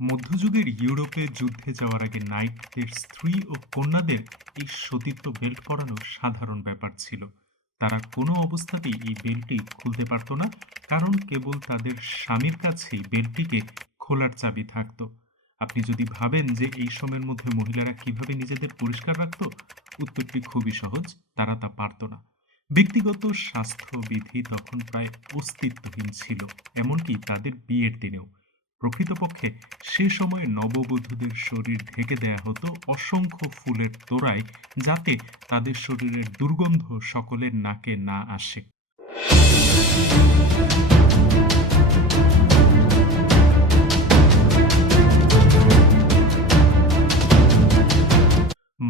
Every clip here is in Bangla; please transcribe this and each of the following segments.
মধ্যযুগের ইউরোপে যুদ্ধে যাওয়ার আগে নাইটদের স্ত্রী ও কন্যাদের এই সতীত্ব বেল্ট পরানো সাধারণ ব্যাপার ছিল। তারা কোনো অবস্থাতেই এই বেল্টটি খুলতে পারত না, কারণ কেবল তাদের স্বামীর কাছেই বেল্টটিকে খোলার চাবি থাকতো। আপনি যদি ভাবেন যে এই সময়ের মধ্যে মহিলারা কীভাবে নিজেদের পরিষ্কার রাখত, উত্তরটি খুবই সহজ, তারা তা পারত না। ব্যক্তিগত স্বাস্থ্যবিধি তখন প্রায় অস্তিত্বহীন ছিল, এমনকি তাদের বিয়ের দিনেও। প্রকৃতপক্ষে সে সময়ে নববধূদের শরীর ঢেকে দেয়া হতো অসংখ্য ফুলের তোড়ায় যাতে তাদের শরীরের দুর্গন্ধ সকলের নাকে না আসে।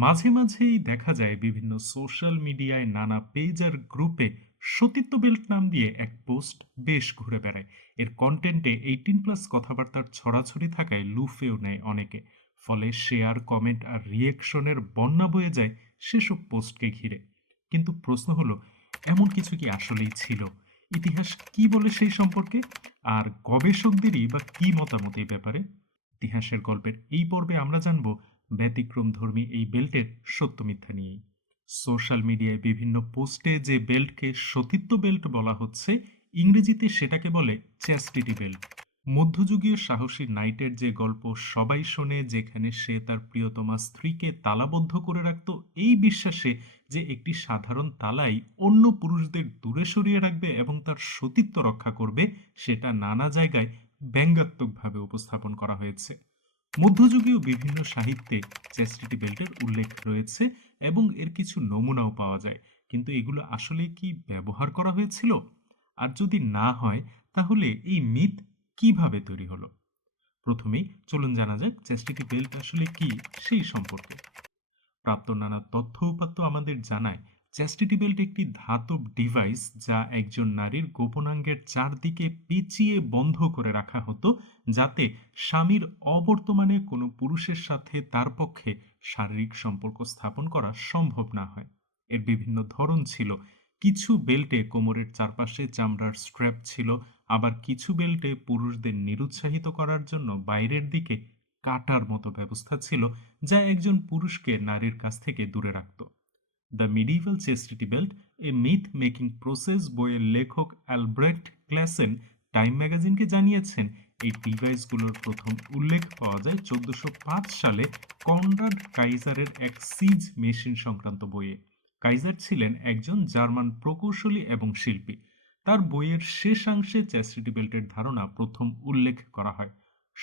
মাঝে মাঝেই দেখা যায় বিভিন্ন সোশ্যাল মিডিয়ায় নানা পেজ আর গ্রুপে সতীত্ব বেল্ট নাম দিয়ে এক পোস্ট বেশ ঘুরে বেড়ায়। এর কন্টেন্টে এইটিন প্লাস কথাবার্তার ছড়াছড়ি থাকায় লুফেও নেয় অনেকে। ফলে শেয়ার কমেন্ট আর রিয়েকশনের বন্যা বয়ে যায় সেসব পোস্টকে ঘিরে। কিন্তু প্রশ্ন হলো, এমন কিছু কি আসলেই ছিল? ইতিহাস কি বলে সেই সম্পর্কে? আর গবেষকদেরই বা কি মতামত এই ব্যাপারে? ইতিহাসের গল্পের এই পর্বে আমরা জানব ব্যতিক্রমধর্মী এই বেল্টের সত্য মিথ্যা নিয়েই। সোশ্যাল মিডিয়ায় বিভিন্ন পোস্টে যে বেল্টকে সতীত্ব বেল্ট বলা হচ্ছে, ইংরেজিতে সেটাকে বলে চ্যাস্টিটি বেল্ট। মধ্যযুগীয় সাহসী নাইটের যে গল্প সবাই শোনে, যেখানে সে তার প্রিয়তমা স্ত্রীকে তালাবদ্ধ করে রাখত, এই বিশ্বাসে যে একটি সাধারণ তালাই অন্য পুরুষদের দূরে সরিয়ে রাখবে এবং তার সতীত্ব রক্ষা করবে, সেটা নানা জায়গায় ব্যঙ্গাত্মকভাবে উপস্থাপন করা হয়েছে। মধ্যযুগীয় বিভিন্ন সাহিত্যে চ্যাস্টিটি বেল্টের উল্লেখ রয়েছে এবং এর কিছু নমুনাও পাওয়া যায়। কিন্তু এগুলো আসলে কি ব্যবহার করা হয়েছিল? আর যদি না হয়, তাহলে এই মিথ কীভাবে তৈরি হলো? প্রথমেই চলুন জানা যাক চ্যাস্টিটি বেল্ট আসলে কি সেই সম্পর্কে। প্রাপ্ত নানা তথ্য উপাত্ত আমাদের জানায় চ্যাস্টিটি বেল্ট একটি ধাতব ডিভাইস যা একজন নারীর গোপনাঙ্গের চারদিকে পেঁচিয়ে বন্ধ করে রাখা হতো যাতে স্বামীর অবর্তমানে কোনো পুরুষের সাথে তার পক্ষে শারীরিক সম্পর্ক স্থাপন করা সম্ভব না হয়। এর বিভিন্ন ধরন ছিল। কিছু বেল্টে কোমরের চারপাশে চামড়ার স্ট্র্যাপ ছিল, আবার কিছু বেল্টে পুরুষদের নিরুৎসাহিত করার জন্য বাইরের দিকে কাটার মতো ব্যবস্থা ছিল যা একজন পুরুষকে নারীর কাছ থেকে দূরে রাখত। The medieval chastity belt a myth making process বইয়ের লেখক অ্যালব্রেক্ট ক্ল্যাসেন টাইম ম্যাগাজিনকে জানিয়েছেন, এই ডিভাইসগুলোর প্রথম উল্লেখ পাওয়া যায় চোদ্দশো সালে কনরাড কাইজারের এক সিজ মেশিন সংক্রান্ত বইয়ে। কাইজার ছিলেন একজন জার্মান প্রকৌশলী এবং শিল্পী। তার বইয়ের শেষাংশে চ্যাস্টিটি বেল্টের ধারণা প্রথম উল্লেখ করা হয়।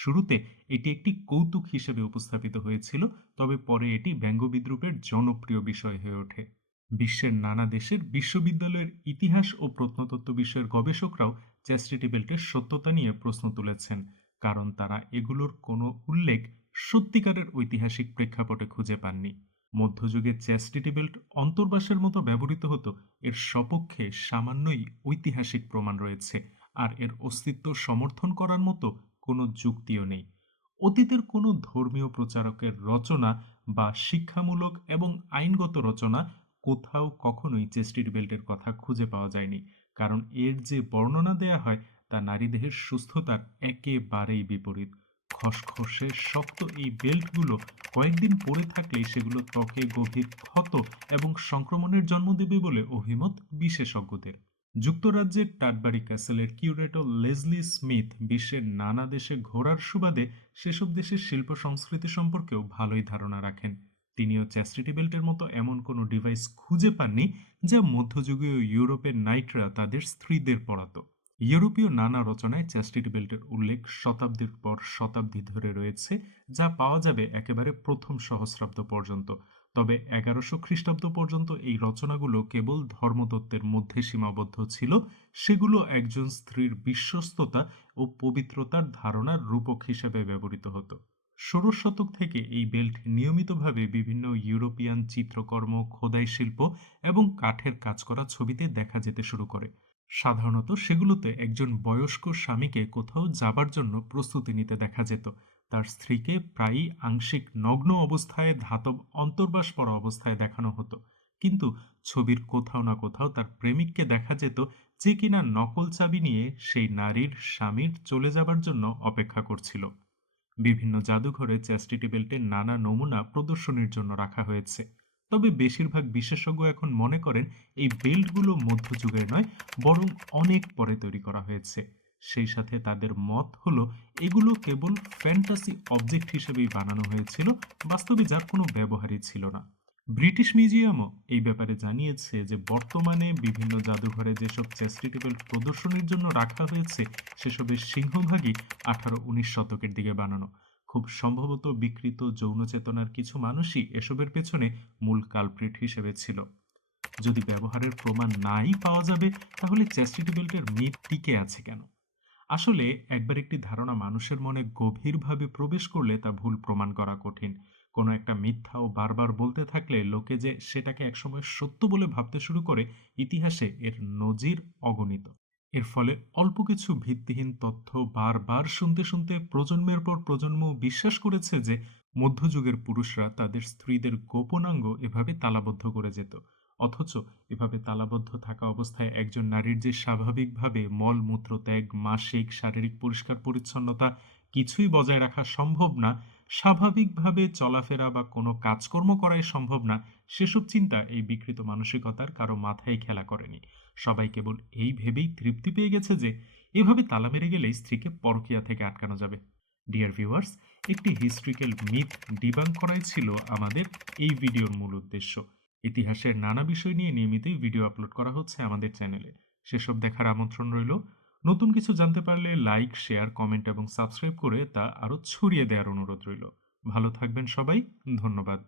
শুরুতে এটি একটি কৌতুক হিসেবে উপস্থাপিত হয়েছিল, তবে পরে এটি ব্যঙ্গবিদ্রুপের জনপ্রিয় বিষয় হয়ে ওঠে। বিশ্বের নানা দেশের বিশ্ববিদ্যালয়ের ইতিহাস ও প্রত্নতত্ত্ব বিষয়ের গবেষকরাও চ্যাস্টিটি বেল্টের সত্যতা নিয়ে প্রশ্ন তুলেছেন, কারণ তারা এগুলোর কোনো উল্লেখ সত্যিকারের ঐতিহাসিক প্রেক্ষাপটে খুঁজে পাননি। মধ্যযুগে চ্যাস্টিটি বেল্ট অন্তর্বাসের মতো ব্যবহৃত হতো, এর সপক্ষে সামান্যই ঐতিহাসিক প্রমাণ রয়েছে, আর এর অস্তিত্ব সমর্থন করার মতো কোনো যুক্তিও নেই। অতীতের কোনো ধর্মীয় প্রচারকের রচনা বা শিক্ষামূলক এবং আইনগত রচনা কোথাও কখনোই চেস্টিট বেল্টের কথা খুঁজে পাওয়া যায়নি, কারণ এর যে বর্ণনা দেয়া হয় তা নারীদেহের সুস্থতার একেবারেই বিপরীত। খসখসে শক্ত এই বেল্টগুলো কয়েকদিন পরে থাকলেই সেগুলো ত্বকে গভীর ক্ষত এবং সংক্রমণের জন্ম দেবে বলে অভিমত বিশেষজ্ঞদের। যুক্তরাজ্যের টাটবারি ক্যাসেলের কিউরেটর লেজলি স্মিথ বিশ্বের নানা দেশে ঘোরার সুবাদে সেসব দেশের শিল্প সংস্কৃতি সম্পর্কেও ভালোই ধারণা রাখেন। তিনিও চ্যাস্টিটি বেল্টের মতো এমন কোনো ডিভাইস খুঁজে পাননি যা মধ্যযুগীয় ইউরোপের নাইটরা তাদের স্ত্রীদের পড়াতো ইউরোপীয় নানা রচনায় চ্যাস্টিটি বেল্টের উল্লেখ শতাব্দীর পর শতাব্দী ধরে রয়েছে, যা পাওয়া যাবে একেবারে প্রথম সহস্রাব্দ পর্যন্ত। তবে এগারোশো খ্রিস্টাব্দ পর্যন্ত এই রচনাগুলো কেবল ধর্মতত্ত্বের মধ্যে সীমাবদ্ধ ছিল, সেগুলো একজন স্ত্রীর বিশ্বস্ততা ও পবিত্রতার ধারণার রূপক হিসেবে ব্যবহৃত হতো। ষোড়শ শতক থেকে এই বেল্ট নিয়মিতভাবে বিভিন্ন ইউরোপিয়ান চিত্রকর্ম, খোদাই শিল্প এবং কাঠের কাজ করা ছবিতে দেখা যেতে শুরু করে। সাধারণত সেগুলোতে একজন বয়স্ক স্বামীকে কোথাও যাবার জন্য প্রস্তুতি নিতে দেখা যেত। তার স্ত্রীকে প্রায়ই আংশিক নগ্ন অবস্থায় ধাতব অন্তর্বাস পরা অবস্থায় দেখানো হতো। কিন্তু ছবির কোথাও না কোথাও তার প্রেমিককে দেখা যেত যে কিনা নকল চাবি নিয়ে সেই নারীর স্বামীর চলে যাবার জন্য অপেক্ষা করছিল। বিভিন্ন জাদুঘরে চ্যাস্টিটি বেল্টের নানা নমুনা প্রদর্শনীর জন্য রাখা হয়েছে। তবে বেশিরভাগ বিশেষজ্ঞ এখন মনে করেন এই বেল্টগুলো মধ্যযুগের নয়, বরং অনেক পরে তৈরি করা হয়েছে। সেই সাথে তাদের মত হলো, এগুলো কেবল ফ্যান্টাসি অবজেক্ট হিসেবেই বানানো হয়েছিল, বাস্তবে যার কোনো ব্যবহারই ছিল না। ব্রিটিশ মিউজিয়ামও এই ব্যাপারে জানিয়েছে যে বর্তমানে বিভিন্ন জাদুঘরে যেসব চেস্টিটি বেল্ট প্রদর্শনীর জন্য রাখা হয়েছে, সেসবের সিংহভাগই আঠারো উনিশ শতকের দিকে বানানো। খুব সম্ভবত বিকৃত যৌন চেতনার কিছু মানুষই এসবের পেছনে মূল কালপ্রিট হিসেবে ছিল। যদি ব্যবহারের প্রমাণ নাই পাওয়া যাবে, তাহলে চ্যাস্টিটি বেল্টের মিথ টিকে আছে কেন? আসলে একবার একটি ধারণা মানুষের মনে গভীরভাবে প্রবেশ করলে তা ভুল প্রমাণ করা কঠিন। কোনো একটা মিথ্যা ও বারবার বলতে থাকলে লোকে যে সেটাকে একসময় সত্য বলে ভাবতে শুরু করে, ইতিহাসে এর নজির অগণিত। এর ফলে অল্প কিছু ভিত্তিহীন তথ্য বারবার শুনতে শুনতে প্রজন্মের পর প্রজন্ম বিশ্বাস করেছে যে মধ্যযুগের পুরুষরা তাদের স্ত্রীদের গোপনাঙ্গ এভাবে তালাবদ্ধ করে যেত। অথচ এভাবে তালাবদ্ধ থাকা অবস্থায় একজন নারীর যে স্বাভাবিকভাবে মল মূত্র ত্যাগ মাসিক, শারীরিক পরিষ্কার পরিচ্ছন্নতা কিছুই বজায় রাখা সম্ভব না স্বাভাবিকভাবে চলাফেরা বা কোনো কাজকর্ম করাই সম্ভব না, সেসব চিন্তা এই বিকৃত মানসিকতার কারও মাথায় খেলা করেনি। সবাই কেবল এই ভেবেই তৃপ্তি পেয়ে গেছে যে, এভাবে তালা মেরে গেলেই স্ত্রীকে পরকিয়া থেকে আটকানো যাবে। ডিয়ার ভিউয়ার্স একটি হিস্ট্রিক্যাল মিথ ডিবাং করাই ছিল আমাদের এই ভিডিওর মূল উদ্দেশ্য। ইতিহাসের নানা বিষয় নিয়ে নিয়মিতই ভিডিও আপলোড করা হচ্ছে আমাদের চ্যানেলে। সেসব দেখার আমন্ত্রণ রইল নতুন কিছু জানতে পারলে লাইক, শেয়ার, কমেন্ট এবং সাবস্ক্রাইব করে তা আরও ছড়িয়ে দেওয়ার অনুরোধ রইল। ভালো থাকবেন সবাই, ধন্যবাদ।